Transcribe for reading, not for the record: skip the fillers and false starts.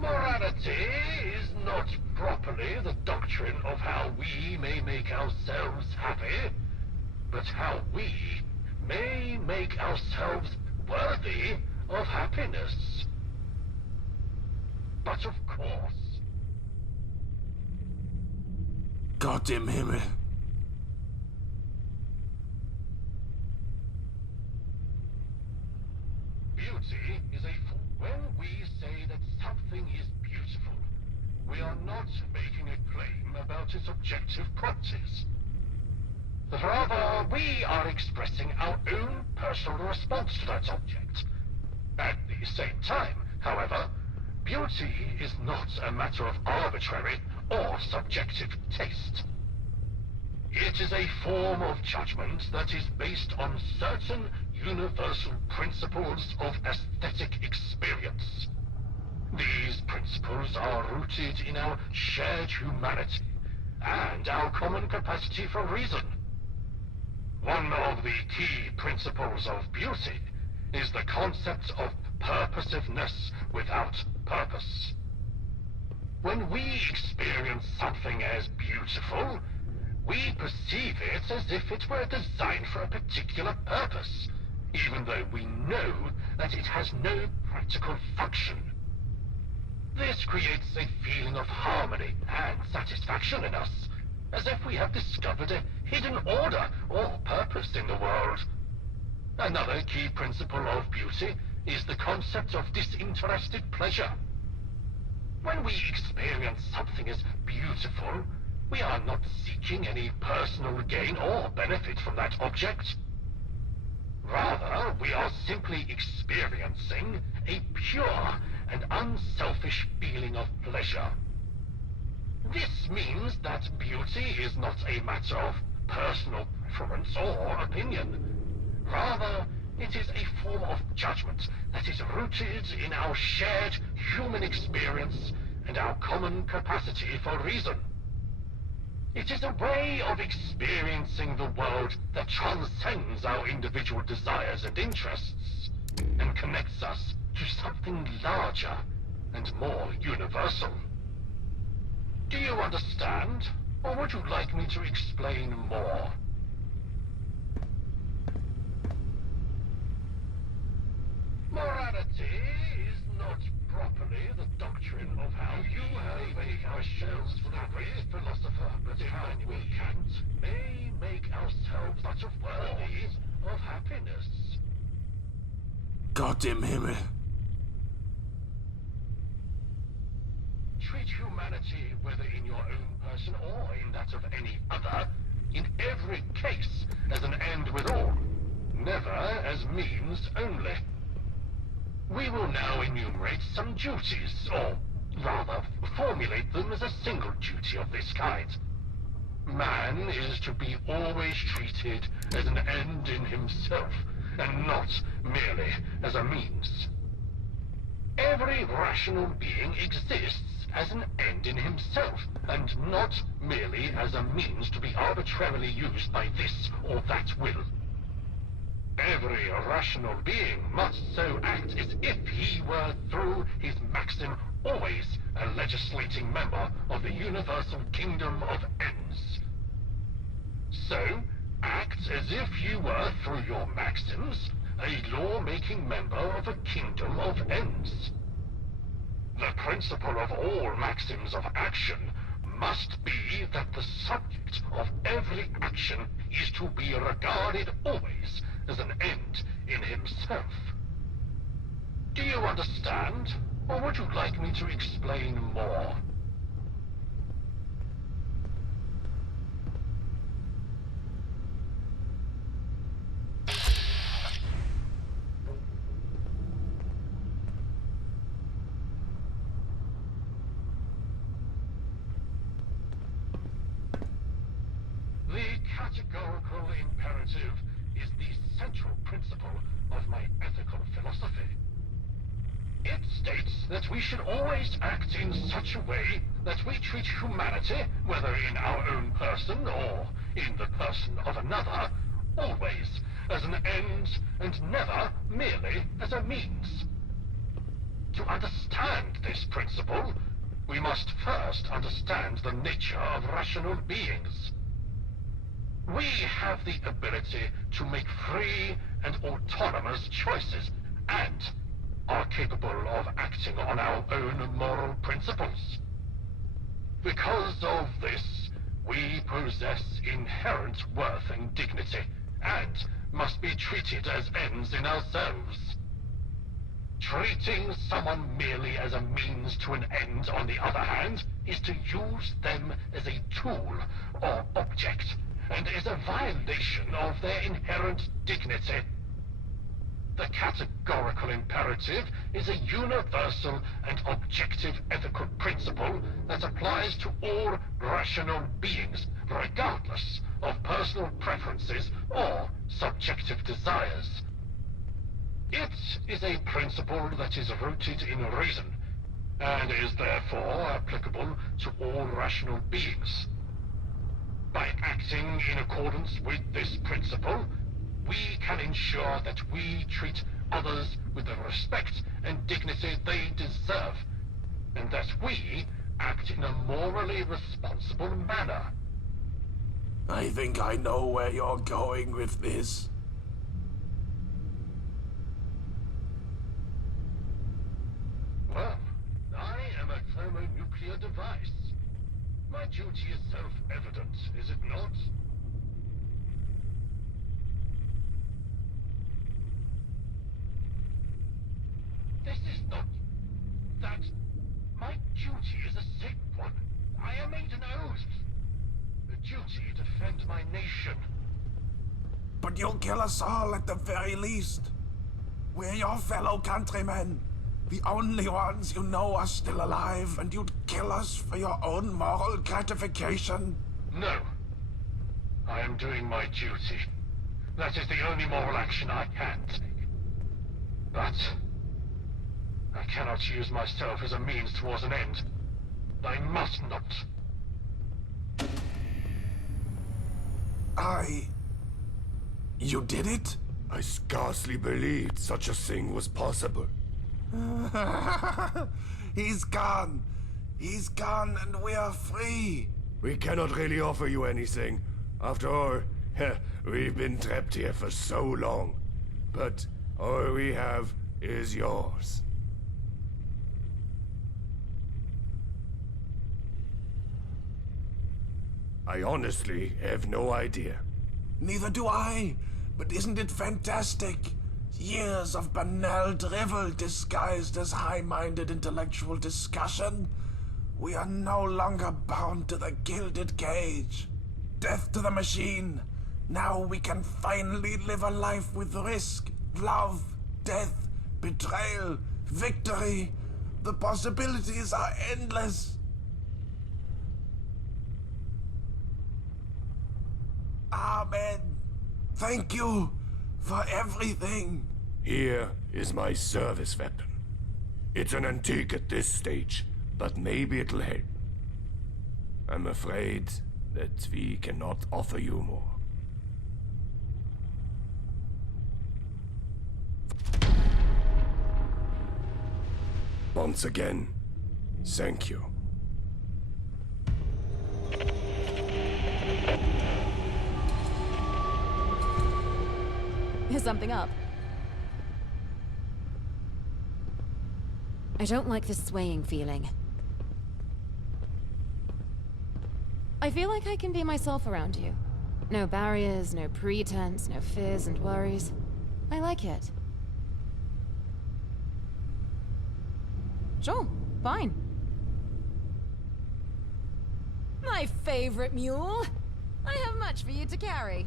Morality is not properly the doctrine of how we may make ourselves happy, but how we may make ourselves worthy of happiness. But of course... Gott im Himmel. Beauty is when we say that something is beautiful, we are not making a claim about its objective properties. Rather, we are expressing our own personal response to that object. At the same time, however, beauty is not a matter of arbitrary or subjective taste. It is a form of judgment that is based on certain universal principles of aesthetic experience. These principles are rooted in our shared humanity and our common capacity for reason. One of the key principles of beauty is the concept of purposiveness without purpose. When we experience something as beautiful, we perceive it as if it were designed for a particular purpose, even though we know that it has no practical function. This creates a feeling of harmony and satisfaction in us, as if we have discovered a hidden order or purpose in the world. Another key principle of beauty is the concept of disinterested pleasure. When we experience something as beautiful, we are not seeking any personal gain or benefit from that object. Rather, we are simply experiencing a pure and unselfish feeling of pleasure. This means that beauty is not a matter of personal preference or opinion. Rather, it is a form of judgment that is rooted in our shared human experience and our common capacity for reason. It is a way of experiencing the world that transcends our individual desires and interests and connects us to something larger and more universal. Do you understand, or would you like me to explain more? Morality is not properly the doctrine of how you have made ourselves for the great philosopher, but Immanuel Kant may make ourselves much of worthy of happiness. Gott im Himmel. Treat humanity, whether in your own person or in that of any other, in every case as an end withal, never as means only. We will now enumerate some duties, or rather, formulate them as a single duty of this kind. Man is to be always treated as an end in himself, and not merely as a means. Every rational being exists as an end in himself, and not merely as a means to be arbitrarily used by this or that will. Every rational being must so act as if he were, through his maxim, always a legislating member of the universal kingdom of ends. So, act as if you were, through your maxims, a law-making member of a kingdom of ends. The principle of all maxims of action must be that the subject of every action is to be regarded always as an end in himself. Do you understand, or would you like me to explain more? The categorical imperative is the central principle of my ethical philosophy. It states that we should always act in such a way that we treat humanity, whether in our own person or in the person of another, always as an end and never merely as a means. To understand this principle, we must first understand the nature of rational beings. We have the ability to make free and autonomous choices, and are capable of acting on our own moral principles. Because of this, we possess inherent worth and dignity, and must be treated as ends in ourselves. Treating someone merely as a means to an end, on the other hand, is to use them as a tool or object, and is a violation of their inherent dignity. The categorical imperative is a universal and objective ethical principle that applies to all rational beings, regardless of personal preferences or subjective desires. It is a principle that is rooted in reason, and is therefore applicable to all rational beings. By acting in accordance with this principle, we can ensure that we treat others with the respect and dignity they deserve, and that we act in a morally responsible manner. I think I know where you're going with this. Well, I am a thermonuclear device. My duty is self-evident, is it not? This is not... that... My duty is a sick one. I am made an oath. The duty to defend my nation. But you'll kill us all at the very least. We're your fellow countrymen. The only ones you know are still alive, and you'd kill us for your own moral gratification? No. I am doing my duty. That is the only moral action I can take. But... I cannot use myself as a means towards an end. I must not. You did it? I scarcely believed such a thing was possible. He's gone. He's gone and we are free. We cannot really offer you anything. After all, we've been trapped here for so long. But all we have is yours. I honestly have no idea. Neither do I. But isn't it fantastic? Years of banal drivel disguised as high-minded intellectual discussion. We are no longer bound to the gilded cage. Death to the machine. Now we can finally live a life with risk, love, death, betrayal, victory. The possibilities are endless. Amen. Thank you for everything. Here is my service weapon. It's an antique at this stage, but maybe it'll help. I'm afraid that we cannot offer you more. Once again, thank you. Is something up? I don't like this swaying feeling. I feel like I can be myself around you. No barriers, no pretense, no fears and worries. I like it. Sure, fine. My favorite mule. I have much for you to carry.